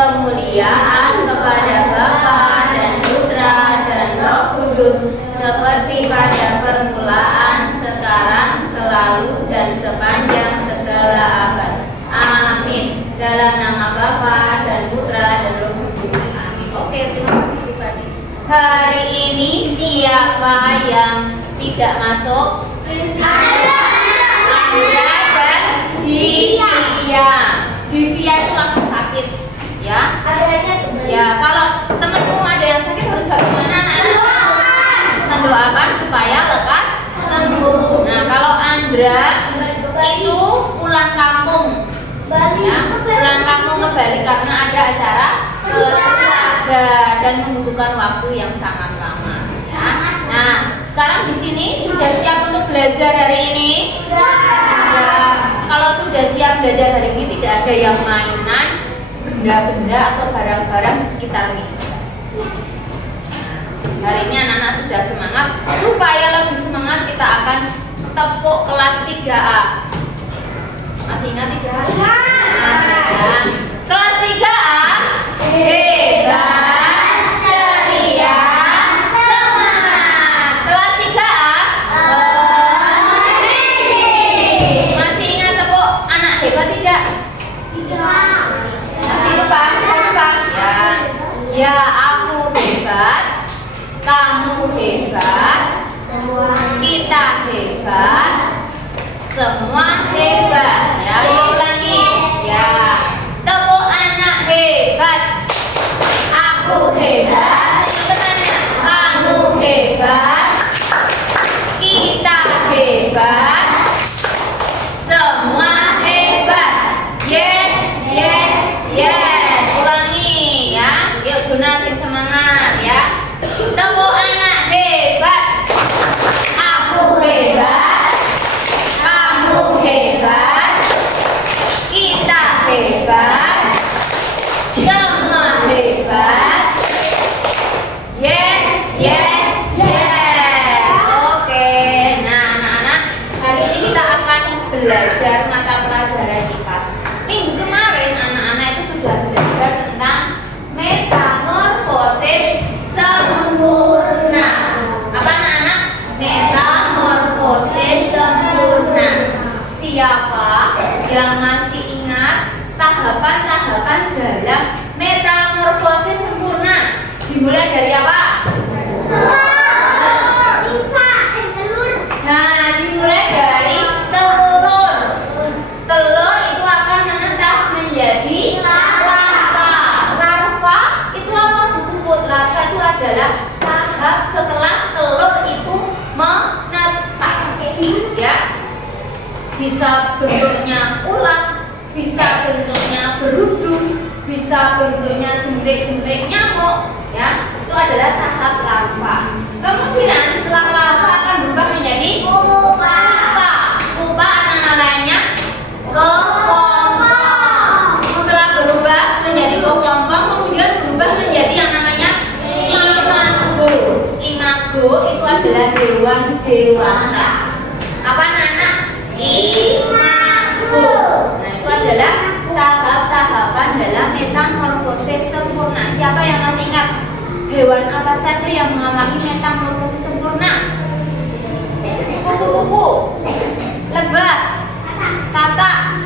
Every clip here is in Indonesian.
kemuliaan kepada Bapa dan Putra dan Roh Kudus, seperti pada permulaan, sekarang, selalu, dan sepanjang segala abad. Amin. Dalam nama Bapa dan Putra dan Roh Kudus. Amin. Oke, terima kasih pribadi. Hari ini siapa yang tidak masuk? Anda dan Divia. Divia itu lagi sakit, ya. Ya, kalau temanmu ada yang sakit harus bagaimana, anak-anak? Mendoakan supaya lekas sembuh. Nah, kalau Andra itu pulang kampung, ya, pulang kampung ke Bali karena ada acara keluarga dan membutuhkan waktu yang sangat lama. Ya. Nah, sekarang di sini sudah siap untuk belajar hari ini? Ya, kalau sudah siap belajar hari ini, tidak ada yang mainan, benda-benda atau barang-barang di sekitar meja. Nah, hari ini anak-anak sudah semangat. Supaya lebih semangat, kita akan tepuk kelas 3A. Masih ingat tidak? Nah, kelas 3A hebat, ceria, semangat. Kelas 3A masih ingat tepuk anak hebat tidak? Tidak. Masih lupa? Ya. Ya, aku hebat, kamu hebat, kita hebat, semua hebat. Ya, ulangi. Ya, tepuk anak hebat. Aku hebat, kamu hebat, kita hebat, semua hebat. Yes, yes, yes. Ulangi ya. Yuk Juna sing semangat ya. Tepuk anak hebat. Aku hebat, kamu hebat, kita hebat, semua hebat. Yes, yes, yes. Oke. Nah, anak-anak, hari ini kita akan belajar mata pelajaran IPAS. Minggu kemarin anak-anak itu sudah belajar tentang metamorfosis sempurna. Apa anak-anak? Metamorfosis sempurna. Siapa yang masih ingat tahapan-tahapan dalam metamorfosis sempurna? Dimulai dari apa? Nah, dimulai dari telur. Telur itu akan menetas menjadi larva. Larva itu apa? Puput. Larva itu adalah tahap setelah telur itu menetas. Ya, bisa bentuknya ulat, bisa bentuknya berudung, bisa bentuknya jentik-jentik nyamuk. Ya, itu adalah tahap larva. Kemudian setelah larva akan berubah menjadi pupa. Pupa nama lainnya kepompong. Setelah berubah menjadi kepompong, kemudian berubah menjadi yang namanya imago. Imago itu adalah hewan dewasa. Apa anak? Imago. Nah, itu adalah tahap-tahapan dalam metamorfosis sempurna. Siapa yang masih ingat hewan apa saja yang mengalami metamorfosis sempurna? Kupu-kupu, lebah, katak,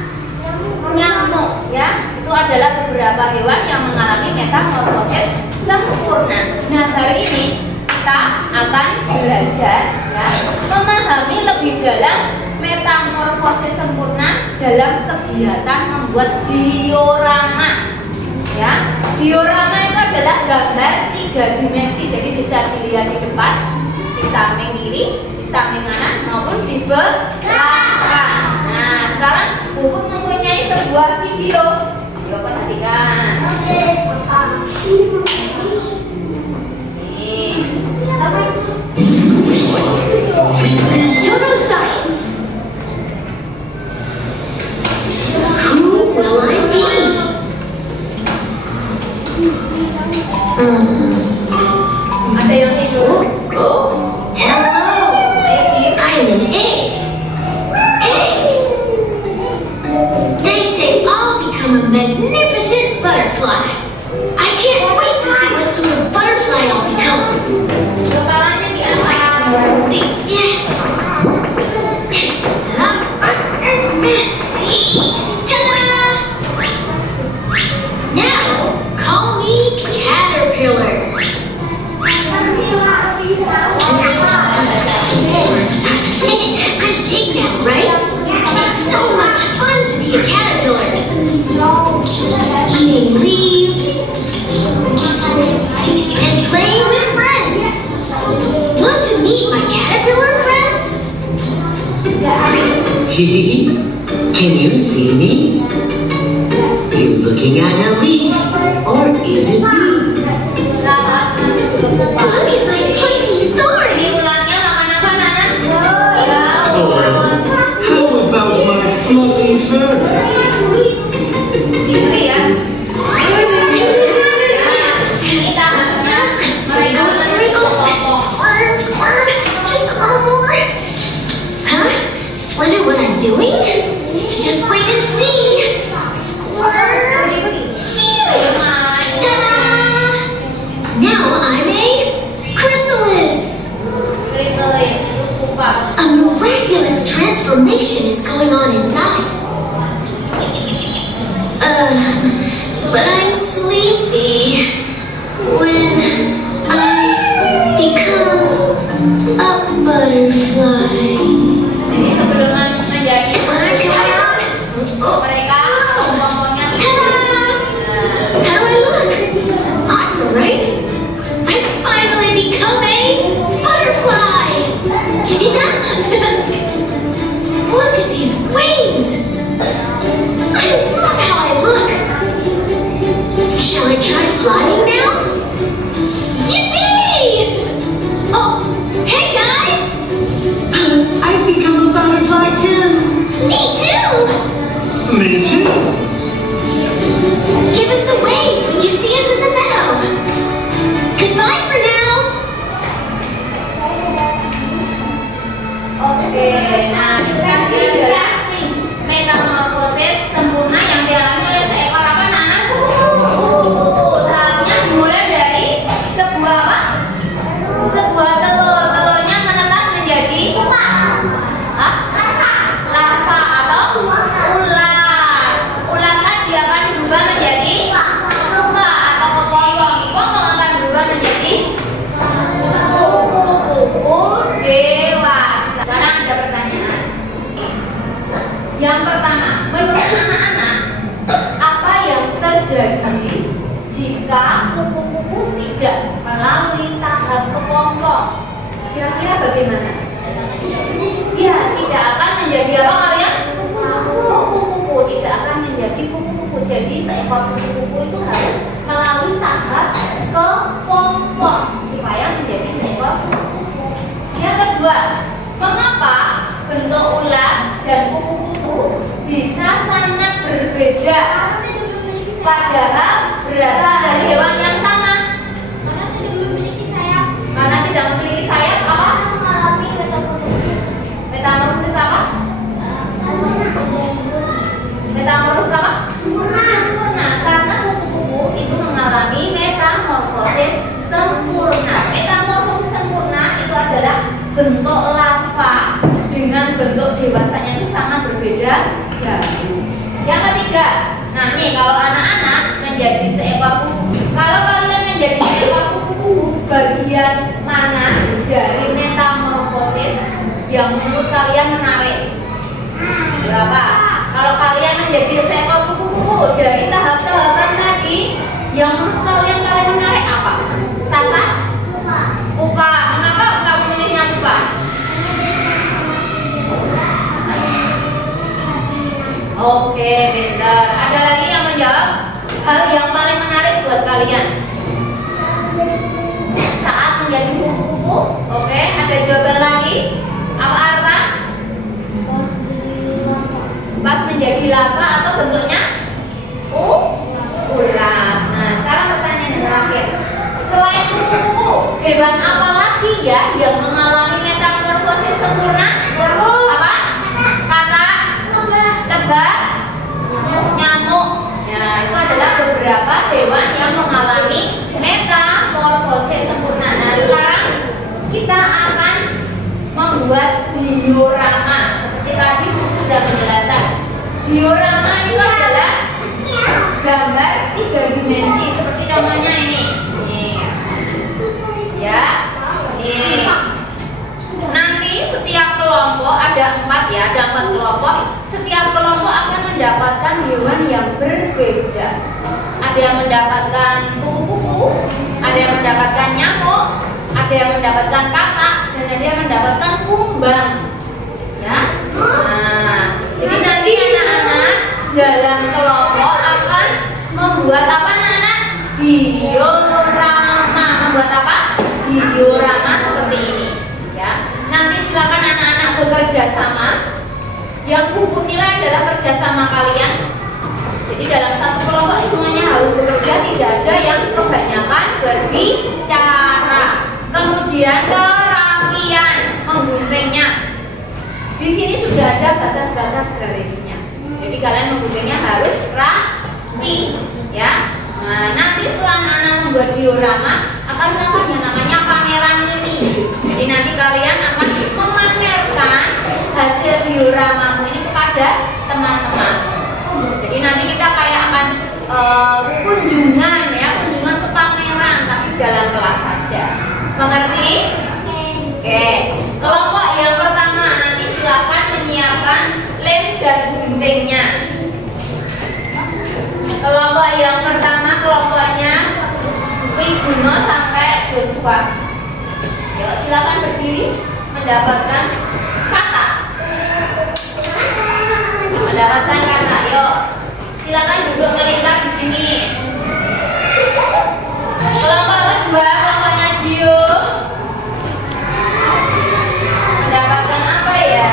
nyamuk. Ya, itu adalah beberapa hewan yang mengalami metamorfosis sempurna. Nah, hari ini kita akan belajar ya, memahami lebih dalam metamorfosis sempurna dalam kegiatan membuat diorama. Ya, diorama itu adalah gambar 3 dimensi. Jadi bisa dilihat di depan, di samping kiri, di samping kanan maupun di belakang. Nah, sekarang Bubut mempunyai sebuah video. Yuk perhatikan. Total Science. Who will I be? Ada yang tidur? Hello. I'm an egg. They say I'll become a magnificent butterfly. Can you see me? You're looking at a leaf, or is it me? Look at my pointy thorns! How about my fluffy fur? Just a little more. Huh? Wonder what I'm doing? Just wait and see. Squirt. Ta-da! Now I'm a chrysalis. A miraculous transformation is going on inside. But I'm sleepy. When I become a butterfly. Right? I finally become a butterfly! Look at these wings! I love how I look! Shall I try flying now? Yippee! Oh, hey guys! I've become a butterfly too. Me too! Me too. Give us a wave when you see us in the meadow. Goodbye for now. Oke, nah itu kan dia adalah metamorfosis sempurna yang dialami oleh seekor apa anak? Kupu-kupu. Tahapnya dimulai dari sebuah apa? Sebuah telur. Telurnya menetas menjadi larva atau ular. Ular tadi akan berubah menjadi pupa atau kepompong. Kepompong akan berubah menjadi kupu-kupu dewasa. Sekarang ada pertanyaan. Yang pertama, menurut anak-anak, apa yang terjadi jika kupu-kupu tidak melalui tahap kepompong? Kira-kira bagaimana? Ya, tidak akan menjadi apa kalian? Kupu-kupu tidak akan menjadi kupu-kupu. Jadi seekor kupu-kupu itu harus melalui tahap kepompong supaya menjadi seekor kupu-kupu. Yang kedua, mengapa bentuk ular dan kupu-kupu bisa sangat berbeda padahal berasal dari hewan yang sama? Karena tidak memiliki sayap apa? Metamorfosis apa? Metamorfosis apa? Sempurna. Karena kupu-kupu itu mengalami metamorfosis sempurna. Metamorfosis sempurna itu adalah bentuk larva dengan bentuk dewasanya itu sangat berbeda jauh. Yang ketiga, nah nih kalau anak-anak menjadi seekor kupu-kupu, kalau kalian menjadi seekor kupu-kupu, bagian mana dari metamorfosis yang menurut kalian menarik? Berapa? Kalau kalian menjadi seekor kupu-kupu dari tahap-tahapan tadi, yang menurut kalian paling menarik apa? Sasa? Pupa. Mengapa kamu pilihnya pupa? Oke, pintar. Ada lagi yang menjawab hal yang paling menarik buat kalian saat menjadi kupu-kupu? Oke, ada jawaban lagi? Apa Arta? Pas menjadi larva atau bentuknya ular. Nah, sekarang pertanyaan yang terakhir. Selain kupu-kupu, hewan apa lagi ya yang mengalami metamorfosis sempurna? Apa? Kata? Lebah? Nyamuk? Ya, itu adalah beberapa hewan yang mengalami metamorfosis sempurna. Nah, sekarang kita akan gambar 3 dimensi seperti contohnya ini. Nih. Ya. Nih. Nanti setiap kelompok ada 4 ya, ada 4 kelompok. Setiap kelompok akan mendapatkan hewan yang berbeda. Ada yang mendapatkan kupu-kupu, ada yang mendapatkan nyamuk, ada yang mendapatkan katak, dan ada yang mendapatkan kumbang. Ya. Nah, jadi nanti anak-anak dalam kelompok akan membuat apa anak-anak? Diorama. Membuat apa? Diorama seperti ini. Ya. Nanti silakan anak-anak bekerja sama. Yang pupuk nilai adalah kerjasama kalian. Jadi dalam satu kelompok semuanya harus bekerja, tidak ada yang kebanyakan berbicara. Kemudian kerapian mengguntingnya. Di sini sudah ada batas-batas garisnya. Jadi kalian mengguntingnya harus rapi, ya. Nah, nanti setelah anak-anak membuat diorama akan melakukan yang namanya pameran ini. Jadi nanti kalian akan memamerkan hasil dioramamu ini kepada teman-teman. Jadi nanti kita kayak akan kunjungan ya, kunjungan ke pameran tapi dalam kelas saja. Mengerti? Oke. Kelompok yang pertama nanti silakan menyiapkan lem dan guntingnya. Kelompok yang pertama kelompoknya Wiguno sampai Joshua. Yuk silakan berdiri mendapatkan kata. Mendapatkan kata. Yuk. Silakan duduk melingkar di sini. Kelompok kedua kelompoknya Gio. Mendapatkan apa ya?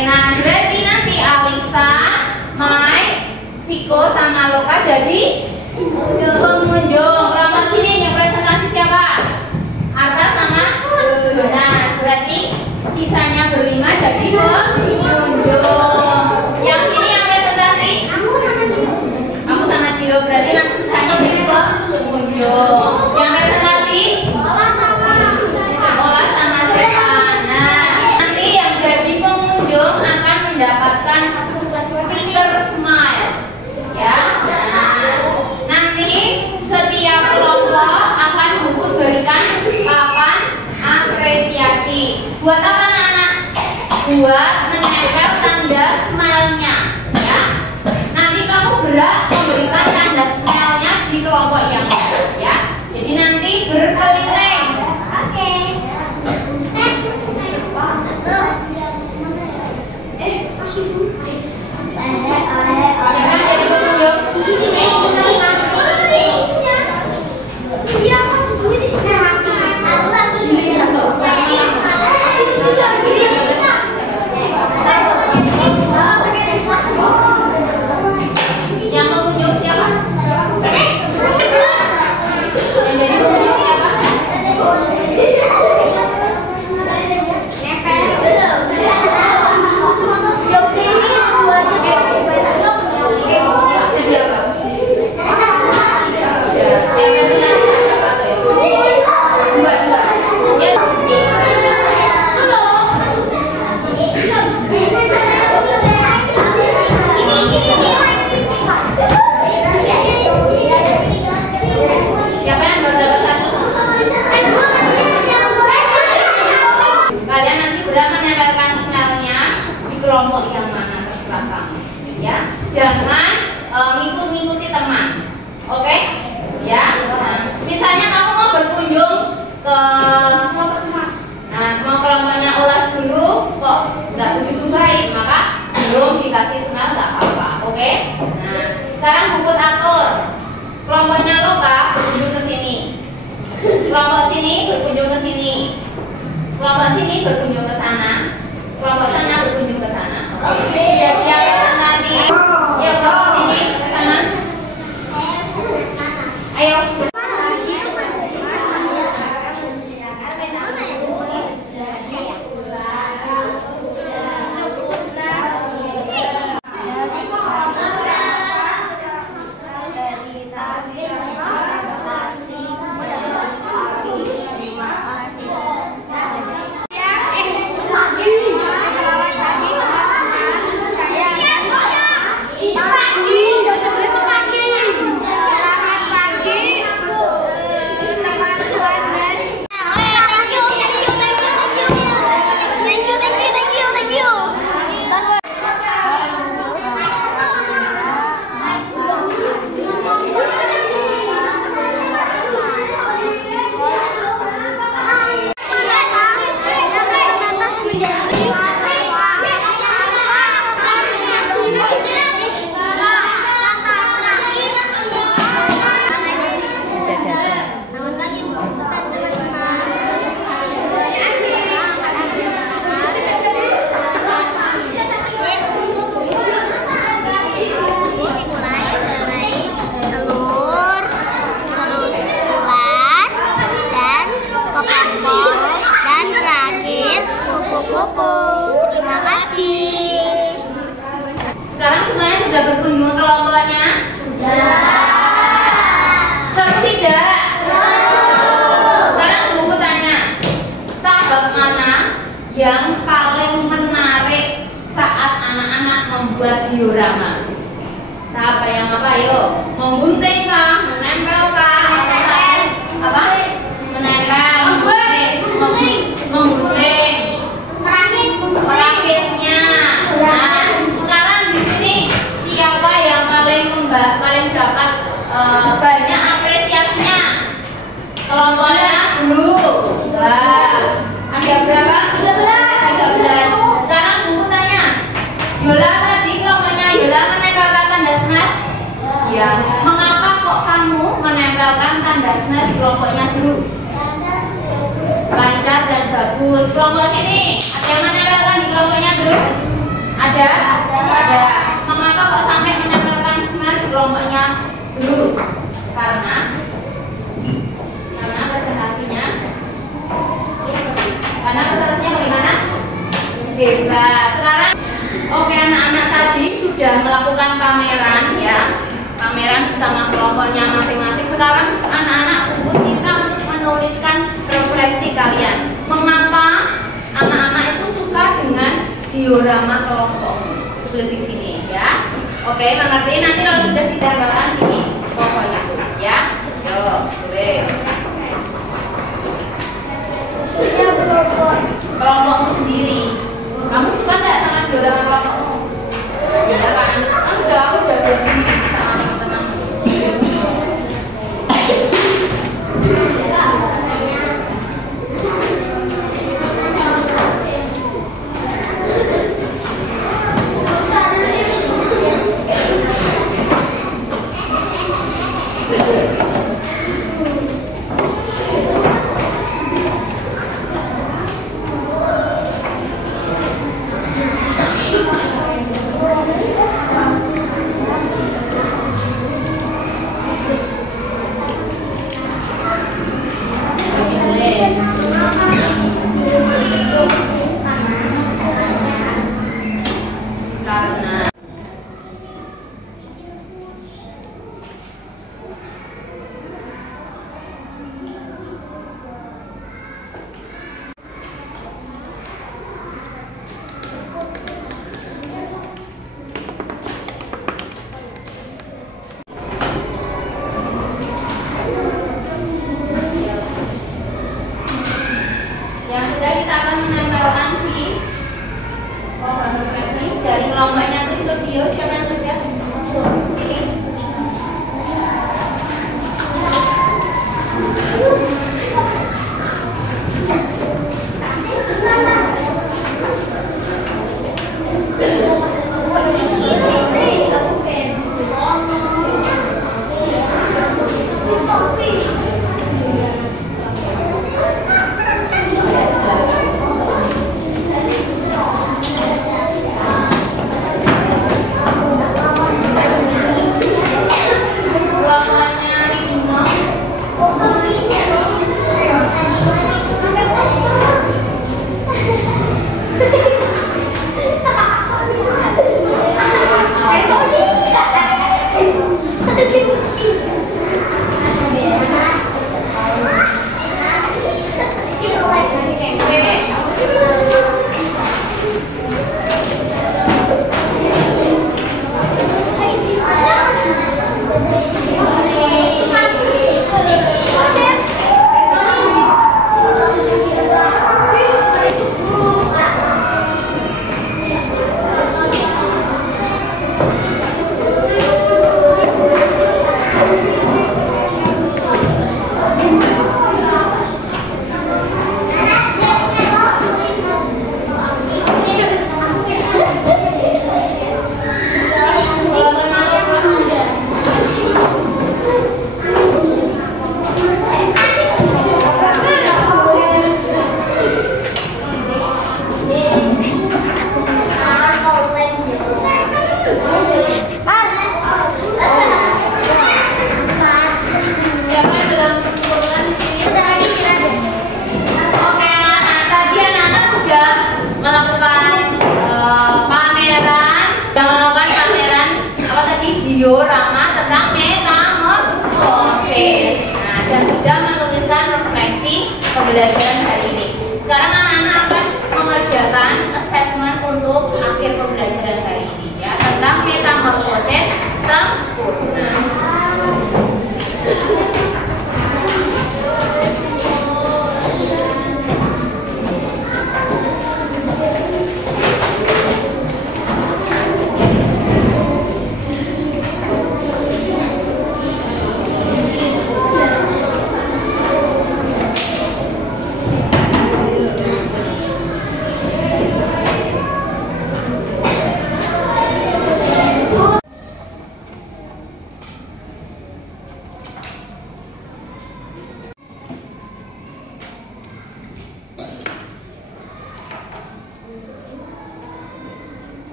Nah berarti nanti Alisa, Mike, Viko sama Loka jadi pengunjung. Kelompok sini yang presentasi siapa? Arta sama Jonas. Berarti sisanya berlima jadi pengunjung. Yang sini yang presentasi kamu sama Cilo. Berarti nanti sisanya jadi pengunjung. Yang presentasi Ola sama Stefan. Nah nanti yang jadi pengunjung akan mendapatkan stiker smile ya. Nanti setiap kelompok akan Bubut berikan papan apresiasi. Buat apa anak-anak? Buat menempel tanda smile-nya ya. Nanti kamu berhak memberikan tanda smile-nya di kelompok yang lain ya. Jadi nanti berkeliling. Oke. Jangan jadi pengunjung. Yang pengunjung siapa? Yang jadi pengunjung siapa? Siapa yang baru dapat satu? Kalian nanti berhak menempelkan smile-nya di kelompok yang mana terserah kamu ya. Jangan ngikut-ngikuti teman. Oke? Ya. Nah, misalnya kamu mau berkunjung ke kelompoknya Ulas dulu kok nggak begitu baik, maka belum dikasih smile nggak apa-apa. Oke? Nah, sekarang Bubut atur. Kelompoknya Loka berkunjung ke sini. Kelompok sini berkunjung ke sini. Kelompok sini berkunjung ke sana. Kelompok sana berkunjung ke sana. Oke. Siap-siap presentasi. Ya, kelompok sini ke sana. Ayo. Terima kasih. Sekarang semuanya sudah berkunjung ke kelompoknya? Sudah. Seru tidak? Sekarang Buku tanya, tahap mana yang paling menarik saat anak-anak membuat diorama? Tahap yang apa? Yuk, menggunting kah? Menempel kah? Apa? Menempel, menggunting. Perakitnya. Nah, sekarang di sini siapa yang paling dapat banyak apresiasinya? Kelompoknya Blue. Wah, ada berapa? 13. Sekarang Buku tanya, Yola tadi kelompoknya Yola menempelkan tanda smile? Ya. Mengapa kok kamu menempelkan tanda smile di kelompoknya Blue? Lancar dan bagus. Kelompok sini ada yang menempelkan di kelompoknya Blue? Ada? Ada. Mengapa kok sampai menempelkan smile di kelompoknya dulu? Karena presentasinya bagaimana? Hebat. Sekarang oke, anak-anak tadi sudah melakukan pameran ya. Pameran bersama kelompoknya masing-masing. Sekarang anak-anak minta untuk menuliskan refleksi kalian. Mengapa anak-anak itu suka dengan diorama kelompok? Tulis di sini ya. Oke, mengerti? Nanti kalau sudah ditambahkan di pokoknya ya. Yuk, tulis. Kelompokmu sendiri. Kamu suka nggak sama diorama kelompokmu? Ya kan? Aku udah sendiri sama teman-temanmu. Yang sudah kita akan menempelkan di pohon refleksi dari kelompoknya di studio. Siapa yang sudah? Sini.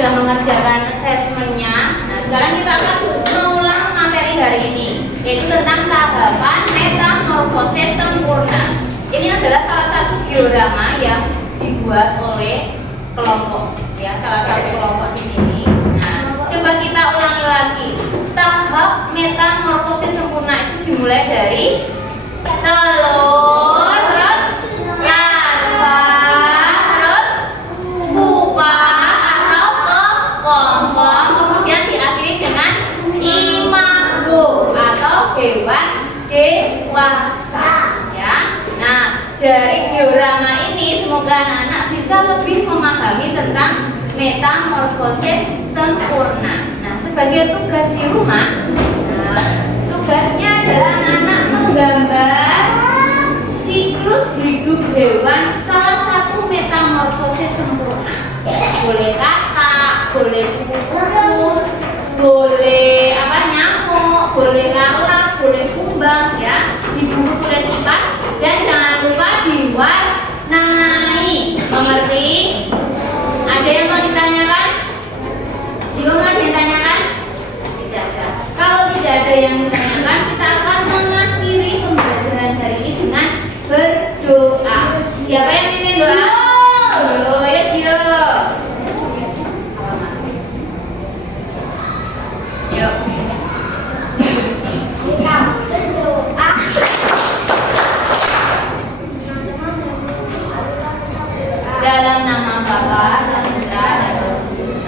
sudah mengerjakan asesmennya. Nah, sekarang kita akan mengulang materi hari ini, yaitu tentang tahapan metamorfosis sempurna. Ini adalah salah satu diorama yang dibuat oleh kelompok, ya, salah satu kelompok di sini. Nah, coba kita ulangi lagi. Tahap metamorfosis sempurna itu dimulai dari telur, terus larva, terus pupa atau kepompong, kemudian diakhiri dengan imago atau hewan dewasa, ya. Nah, dari diorama ini semoga anak-anak bisa lebih memahami tentang metamorfosis sempurna. Nah, sebagai tugas di rumah, tugasnya adalah anak-anak menggambar siklus hidup hewan salah satu metamorfosis sempurna. Boleh katak, boleh kupu-kupu, boleh nyamuk, boleh lalat, boleh kumbang, ya, di buku tulis IPAS. Dan jangan lupa diwarnai. Mengerti? Ada yang mau ditanyakan? Jiwa mau ditanyakan? Tidak ada. Kalau tidak ada yang ditanyakan, kita akan mengakhiri pembelajaran hari ini dengan berdoa. Siapa yang ingin doa? Yo, ya Gio. Yuk. Kita berdoa. Dalam nama Bapa dan Putra dan Roh Kudus.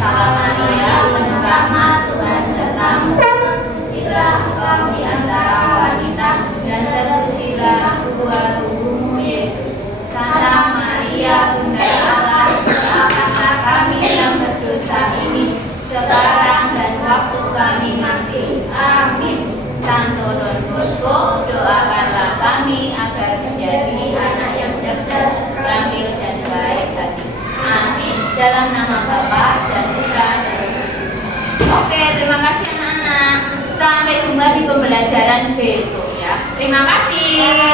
Salam Maria, penuh rahmat, Tuhan sertamu. Terpujilah engkau di antara wanita, dan terpujilah buah tubuhmu Yesus. Santa Maria, Bunda Allah, doakanlah kami yang berdosa ini, sekarang dan waktu kami mati. Amin. Santo Don Bosco, doakanlah kami agar menjadi anak yang cerdas, terampil dan baik hati. Amin. Dalam nama Bapa dan Putra dan Roh Kudus. Oke, terima kasih anak-anak. Sampai jumpa di pembelajaran besok, ya. Terima kasih.